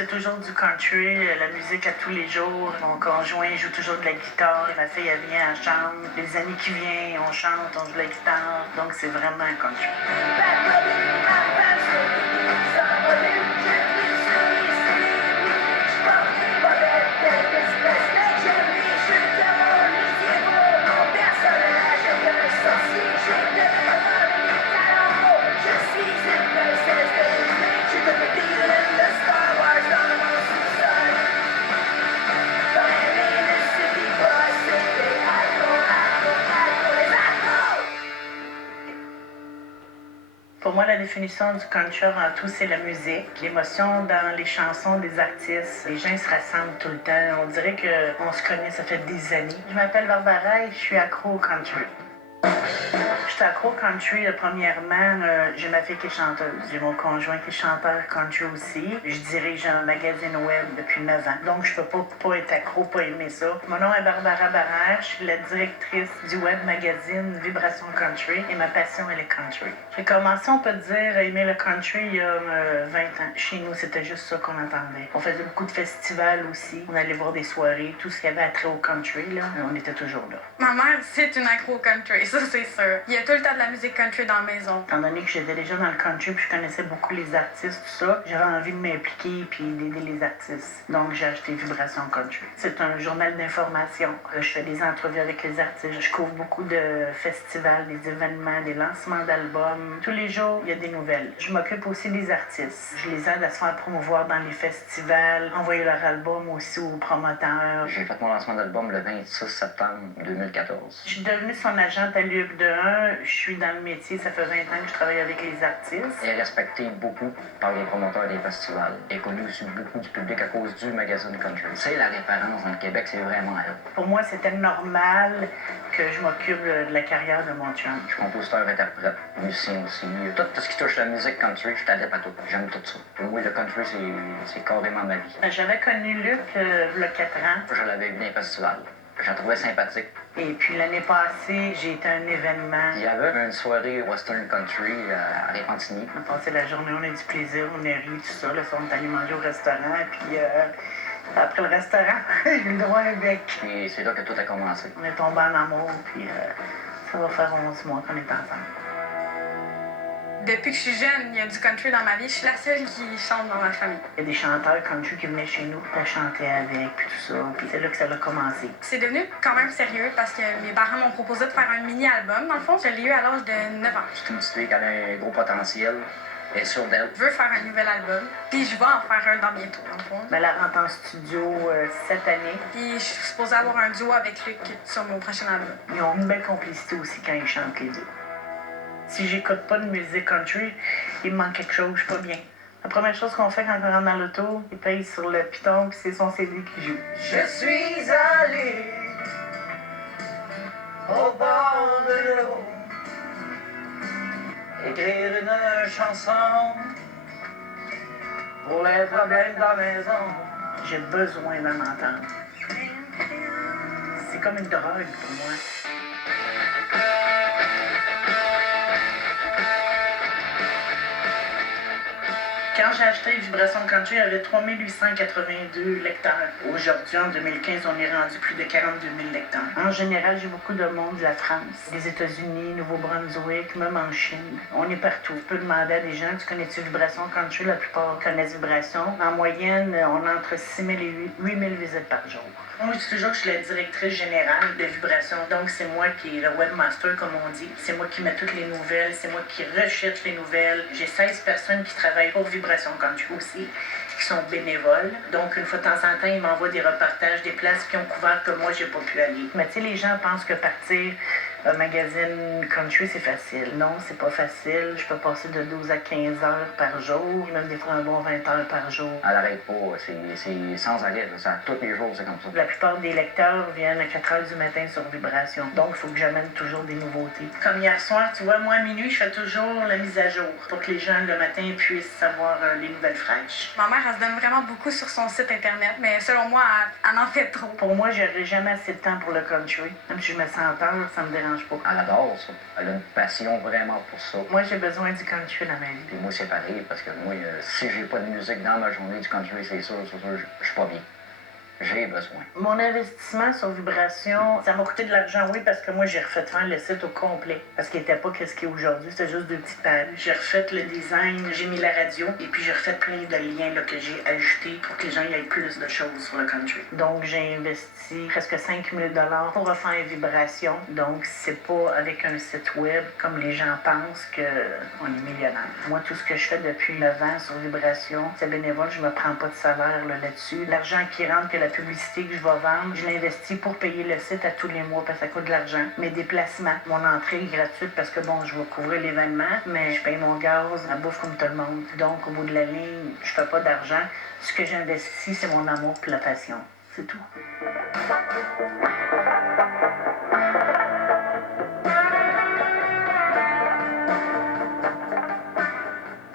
c'est toujours du country, la musique à tous les jours. Mon conjoint joue toujours de la guitare. Ma fille, elle vient, elle chante. Les années qui viennent, on chante, on joue de la guitare. Donc, c'est vraiment un country. Pour moi, la définition du country avant tout, c'est la musique. L'émotion dans les chansons des artistes. Les gens se rassemblent tout le temps. On dirait qu'on se connaît, ça fait des années. Je m'appelle Barbara et je suis accro au country. Je suis accro au country, premièrement, j'ai ma fille qui est chanteuse. J'ai mon conjoint qui est chanteur country aussi. Je dirige un magazine web depuis 9 ans. Donc, je peux pas être accro, pas aimer ça. Mon nom est Barbara Barrère. Je suis la directrice du web magazine Vibration Country et ma passion, elle est country. J'ai commencé, on peut dire, à aimer le country il y a 20 ans. Chez nous, c'était juste ça qu'on entendait. On faisait beaucoup de festivals aussi. On allait voir des soirées. Tout ce qu'il y avait à trait au country, là, on était toujours là. Ma mère, c'est une accro au country, ça c'est sûr. Il y a tout le temps de la musique country dans la maison. Étant donné que j'étais déjà dans le country puis je connaissais beaucoup les artistes, tout ça, j'avais envie de m'impliquer puis d'aider les artistes. Donc, j'ai acheté Vibration Country. C'est un journal d'information. Je fais des entrevues avec les artistes. Je couvre beaucoup de festivals, des événements, des lancements d'albums. Tous les jours, il y a des nouvelles. Je m'occupe aussi des artistes. Je les aide à se faire promouvoir dans les festivals, envoyer leur album aussi aux promoteurs. J'ai fait mon lancement d'album le 26 septembre 2014. Je suis devenue son agente à l'UP1. Je suis dans le métier, ça fait 20 ans que je travaille avec les artistes. Elle est respectée beaucoup par les promoteurs des festivals. Elle est connue aussi beaucoup du public à cause du magazine country. C'est la référence dans le Québec, c'est vraiment elle. Pour moi, c'était normal que je m'occupe de la carrière de mon chum. Je suis compositeur, interprète, musicien aussi. Tout ce qui touche la musique country, je t'adepte à tout. J'aime tout ça. Pour moi, le country, c'est carrément ma vie. J'avais connu Luc il y a 4 ans. Je l'avais vu dans les festivals. Je la trouvais sympathique. Et puis l'année passée, j'ai été à un événement. Il y avait une soirée Western Country à Repentigny. On a passé la journée, on a eu du plaisir, on a ri, tout ça. Là, on est allé manger au restaurant. Puis après le restaurant, j'ai eu le droit à un bec. Puis c'est là que tout a commencé. On est tombé en amour, puis ça va faire 11 mois qu'on est ensemble. Depuis que je suis jeune, il y a du country dans ma vie. Je suis la seule qui chante dans ma famille. Il y a des chanteurs country qui venaient chez nous pour chanter avec, puis tout ça. Puis c'est là que ça a commencé. C'est devenu quand même sérieux parce que mes parents m'ont proposé de faire un mini-album. Dans le fond, je l'ai eu à l'âge de 9 ans. C'est une petite fille qui a un gros potentiel. Elle est sûre d'elle. Je veux faire un nouvel album, puis je vais en faire un dans bientôt, dans le fond. Elle rentre en studio cette année. Puis je suis supposée avoir un duo avec Luc sur mon prochain album. Ils ont une belle complicité aussi quand ils chantent les deux. Si j'écoute pas de musique country, il me manque quelque chose, je suis pas bien. La première chose qu'on fait quand on rentre dans l'auto, il paye sur le piton puis c'est son CD qui joue. Je suis allé au bord de l'eau écrire une chanson pour les problèmes de la maison. J'ai besoin d'en entendre. C'est comme une drogue pour moi. Quand j'ai acheté Vibration Country, il y avait 3882 lecteurs. Aujourd'hui, en 2015, on est rendu plus de 42 000 lecteurs. En général, j'ai beaucoup de monde de la France, des États-Unis, Nouveau-Brunswick, même en Chine. On est partout. Je peux demander à des gens, tu connais-tu Vibration Country? La plupart connaissent Vibration. En moyenne, on a entre 6 000 et 8 000 visites par jour. Moi, je dis toujours que je suis la directrice générale de Vibration. Donc, c'est moi qui est le webmaster, comme on dit. C'est moi qui mets toutes les nouvelles. C'est moi qui recherche les nouvelles. J'ai 16 personnes qui travaillent pour Vibration Country aussi, qui sont bénévoles. Donc, une fois de temps en temps, ils m'envoient des reportages, des places qui ont couvert que moi, j'ai pas pu aller. Mais tu sais, les gens pensent que partir un magazine country, c'est facile. Non, c'est pas facile. Je peux passer de 12 à 15 heures par jour, même des fois un bon 20 heures par jour. Elle n'arrête pas, c'est sans arrêt. Ça, tous les jours, c'est comme ça. La plupart des lecteurs viennent à 4 heures du matin sur Vibration. Donc, il faut que j'amène toujours des nouveautés. Comme hier soir, tu vois, moi, à minuit, je fais toujours la mise à jour pour que les gens, le matin, puissent savoir les nouvelles fraîches. Ma mère, elle se donne vraiment beaucoup sur son site Internet, mais selon moi, elle en fait trop. Pour moi, j'aurais jamais assez de temps pour le country. Même si je me sens peur, ça me dérange dérange pas. Elle adore ça. Elle a une passion vraiment pour ça. Moi, j'ai besoin du country dans ma vie. Puis moi, c'est pareil, parce que moi, si j'ai pas de musique dans ma journée du country, c'est sûr, je suis pas bien. J'ai besoin. Mon investissement sur Vibration, ça m'a coûté de l'argent, oui, parce que moi, j'ai refait faire le site au complet. Parce qu'il n'était pas ce qu'il est aujourd'hui, c'était juste 2 petites pages. J'ai refait le design, j'ai mis la radio, et puis j'ai refait plein de liens là, que j'ai ajoutés pour que les gens y aient plus de choses sur le country. Donc, j'ai investi presque 5 000 $ pour refaire Vibration. Donc, c'est pas avec un site web, comme les gens pensent, qu'on est millionnaire. Moi, tout ce que je fais depuis 9 ans sur Vibration, c'est bénévole, je me prends pas de salaire là-dessus. L'argent qui rentre, que la publicité que je vais vendre, je l'investis pour payer le site à tous les mois parce que ça coûte de l'argent. Mes déplacements, mon entrée est gratuite parce que bon, je vais couvrir l'événement, mais je paye mon gaz, ma bouffe comme tout le monde. Donc, au bout de la ligne, je fais pas d'argent. Ce que j'investis, c'est mon amour et la passion. C'est tout.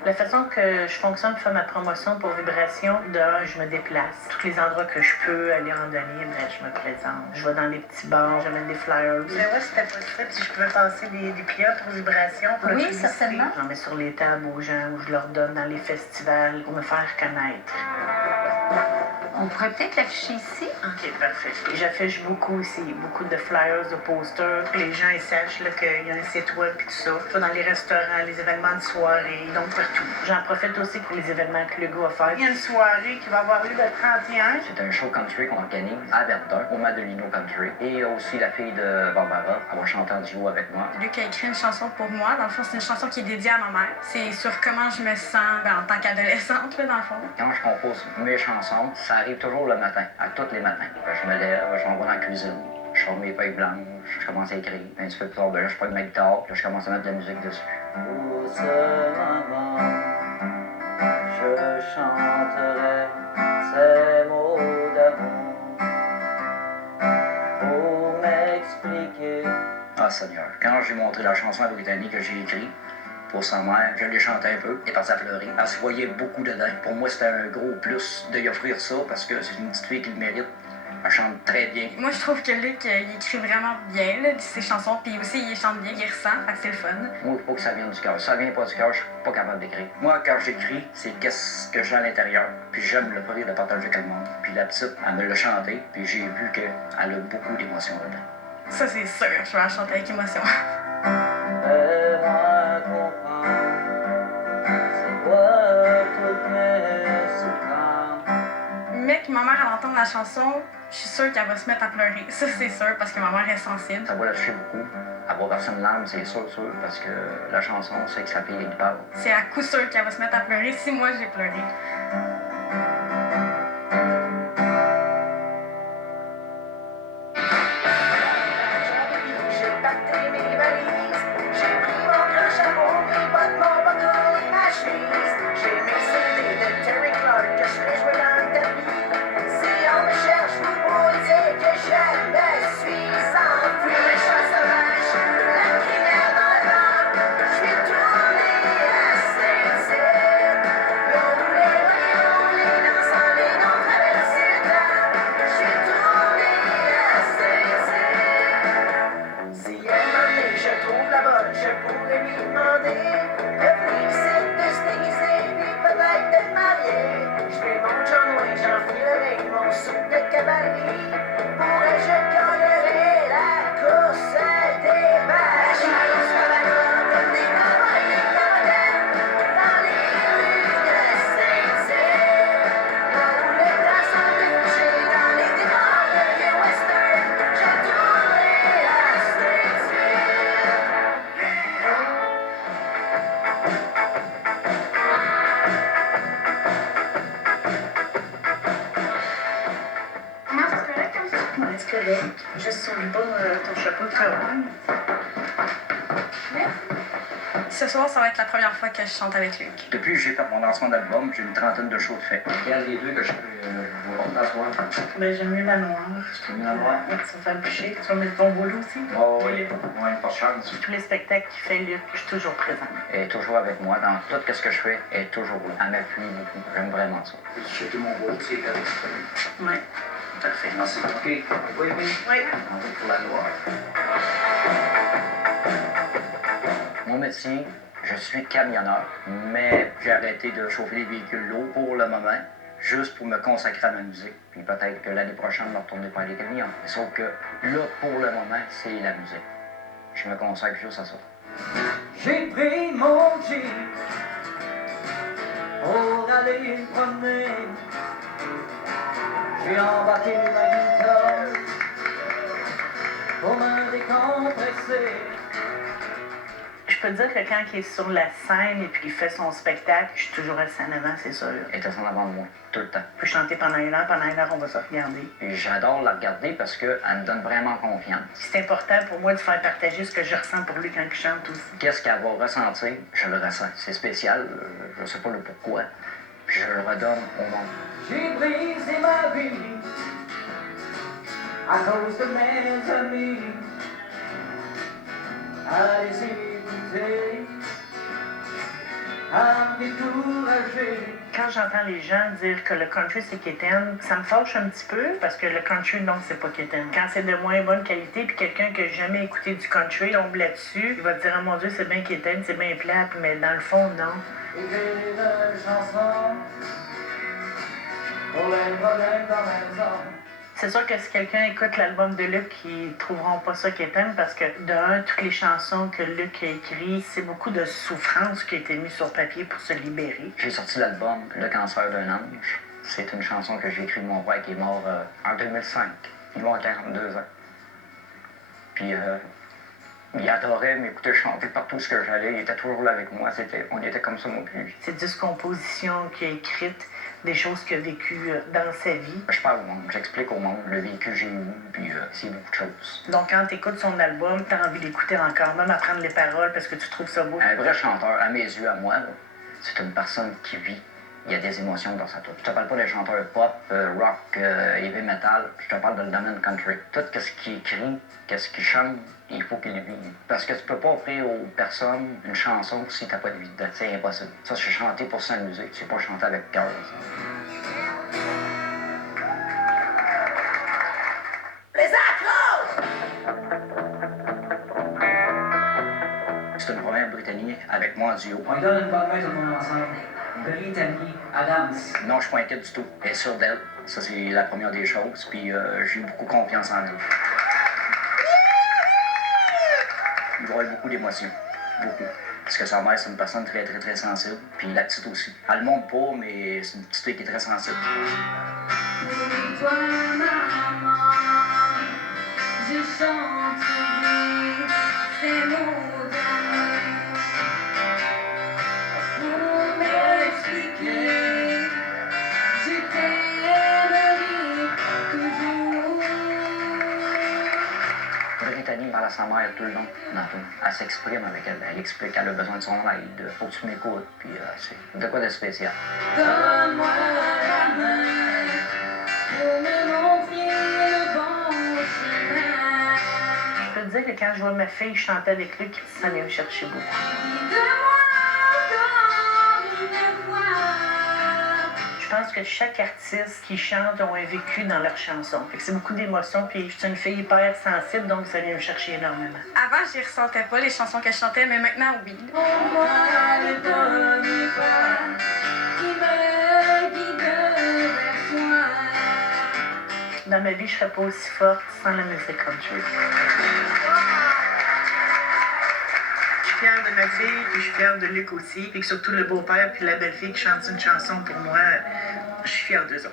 La façon que je fonctionne pour faire ma promotion pour Vibration, je me déplace. Tous les endroits que je peux aller randonner, je me présente. Je vais dans les petits bars, j'amène des flyers. Je voulais voir si c'était possible, si je pouvais passer des piottes pour Vibration. Pour oui, certainement. J'en mets sur les tables aux gens, ou je leur donne dans les festivals pour me faire connaître. On pourrait peut-être l'afficher ici. OK, parfait. J'affiche beaucoup aussi, beaucoup de flyers, de posters, que les gens ils sachent qu'il y a un site web et tout ça. Je vais dans les restaurants, les événements de soirée, donc partout. J'en profite aussi pour les événements que Lugo va faire. Il y a une soirée qui va avoir lieu le 31. C'est un show country qu'on organise à Verdun, au Madelino Country. Et aussi la fille de Barbara, elle va chanter en duo avec moi. Luc a écrit une chanson pour moi. Dans le fond, c'est une chanson qui est dédiée à ma mère. C'est sur comment je me sens en tant qu'adolescente, là, dans le fond. Quand je compose mes chansons, ça arrive toujours le matin, à tous les matins. Je me lève, je m'en vais dans la cuisine, je sors mes feuilles blanches, je commence à écrire. Un petit peu plus tard, là, je prends ma guitare, là, je commence à mettre de la musique dessus. Pour ce moment, je chanterai ces mots d'amour pour m'expliquer. Ah Seigneur, quand j'ai montré la chanson à Brittany que j'ai écrite, pour sa mère, je l'ai chanté un peu, elle est partie à pleurer. Elle se voyait beaucoup dedans. Pour moi, c'était un gros plus de lui offrir ça parce que c'est une petite fille qui le mérite. Elle chante très bien. Moi, je trouve que Luc, il écrit vraiment bien là, ses chansons, puis aussi, il chante bien, il ressent, fait que c'est le fun. Moi, il faut que ça vienne du cœur. Si ça vient pas du cœur, je suis pas capable d'écrire. Moi, quand j'écris, c'est qu'est-ce que j'ai à l'intérieur. Puis j'aime le plaisir de partager avec le monde. Puis la petite, elle me l'a chanté, puis j'ai vu qu'elle a beaucoup d'émotions dedans. Ça, c'est sûr, je vais la chanter avec émotion. Mais que ma mère, elle entende la chanson, je suis sûre qu'elle va se mettre à pleurer. Ça, c'est sûr, parce que ma mère est sensible. Ça va la toucher beaucoup. Elle va verser une larme, c'est sûr, parce que la chanson, c'est que sa fille, elle parle. C'est à coup sûr qu'elle va se mettre à pleurer si moi, j'ai pleuré. Juste sur le bas, ton chapeau de travail. Ce soir, ça va être la première fois que je chante avec Luc. Depuis que j'ai fait mon lancement d'album, j'ai une trentaine de shows de fait. Regarde les deux que je peux voir la soirée. Ben, j'aime mieux la noire. J'aime mieux la noire. Ouais, ça va faire boucher. Tu vas mettre ton boulot aussi? Oui, pas de chance. Tous les spectacles qu'il fait, Luc, je suis toujours présente. Elle est toujours avec moi dans tout ce que je fais. Elle est toujours là. Elle m'appuie beaucoup. J'aime vraiment ça. J'ai tout mon boulot, c'est fait. Oui, parfait. Merci. OK. Oui. Oui. On va pour la noire. métier, je suis camionneur, mais j'ai arrêté de chauffer les véhicules lourds pour le moment, juste pour me consacrer à ma musique. Puis peut-être que l'année prochaine, je vais retourner par les camions. Sauf que là, pour le moment, c'est la musique. Je me consacre juste à ça. J'ai pris mon jeep pour aller me promener. J'ai embarqué ma guitare pour me décompresser. Je peux te dire que quand il est sur la scène et puis qu'il fait son spectacle, je suis toujours assis en avant, c'est sûr. Elle est en avant de moi, tout le temps. Je peux chanter pendant 1 heure, on va se regarder. Et j'adore la regarder parce qu'elle me donne vraiment confiance. C'est important pour moi de faire partager ce que je ressens pour lui quand il chante aussi. Qu'est-ce qu'elle va ressentir, je le ressens. C'est spécial, je ne sais pas le pourquoi. Puis je le redonne au monde. J'ai brisé ma vie à cause de mes amis. À les écouter, à me décourager. Quand j'entends les gens dire que le country c'est quétaine, ça me fâche un petit peu parce que le country, non, c'est pas quétaine. Quand c'est de moins bonne qualité puis quelqu'un qui n'a jamais écouté du country tombe là-dessus, il va te dire « Oh mon Dieu, c'est bien quétaine, c'est bien plate », mais dans le fond, non. Écrire une chanson pour les problèmes dans la maison. C'est sûr que si quelqu'un écoute l'album de Luc, ils trouveront pas ça quétaine parce que, toutes les chansons que Luc a écrites, c'est beaucoup de souffrance qui a été mise sur papier pour se libérer. J'ai sorti l'album Le cancer d'un ange. C'est une chanson que j'ai écrite de mon père qui est mort en 2005. Il est mort à 42 ans. Puis il adorait m'écouter chanter partout ce que j'allais. Il était toujours là avec moi. On était comme ça, mon plus. C'est 10 compositions qu'il a écrites, des choses qu'il a vécues dans sa vie. Je parle au monde, j'explique au monde le vécu que j'ai eu, puis c'est beaucoup de choses. Donc quand tu écoutes son album, tu as envie d'écouter encore, même apprendre les paroles parce que tu trouves ça beau. Un vrai chanteur, à mes yeux, à moi, là, c'est une personne qui vit. Il y a des émotions dans sa tête. Je te parle pas des chanteurs pop, rock, heavy metal. Je te parle dans le domaine country. Tout ce qu'il écrit, qu'est-ce qu'il chante, il faut qu'il le vive. Parce que tu peux pas offrir aux personnes une chanson si t'as pas de vie dedans. C'est impossible. Ça, c'est chanter pour sa musique. C'est pas chanter avec cœur. Les accros! C'est une première britannique avec moi en duo. On lui donne une bonne main tout le monde ensemble. Brittany Adams. Non, je suis pas inquiète du tout. Elle est sûre d'elle. Ça, c'est la première des choses. Puis j'ai beaucoup confiance en elle. Il va y avoir beaucoup d'émotions. Beaucoup. Parce que sa mère, c'est une personne très, très, très sensible. Puis la petite aussi. Elle le montre pas, mais c'est une petite fille qui est très sensible. Toi, maman, je chanterai ces mots d'amour pour m'expliquer. Je t'aimerai toujours. Brittany parle à sa mère tout le long dans le film. Elle s'exprime avec elle. Elle explique qu'elle a besoin de son aide. Faut que tu m'écoutes. Puis c'est de quoi de spécial. Donne-moi la main pour me montrer le bon chemin. Je peux te dire que quand je vois ma fille chanter avec Luc, ça vient me chercher beaucoup. Dis-moi encore une fois. Je pense que chaque artiste qui chante ont un vécu dans leur chanson. Fait que c'est beaucoup d'émotions, puis je suis une fille hyper sensible, donc ça vient me chercher énormément. Avant, je ressentais pas les chansons que je chantais, mais maintenant, oui. Pour moi, les derniers pas qui me guident vers toi. Dans ma vie, je serais pas aussi forte sans la musique country. Je suis fière de ma fille, puis je suis fière de Luc aussi, puis surtout le beau-père puis la belle-fille qui chante une chanson pour moi, je suis fière d'eux autres.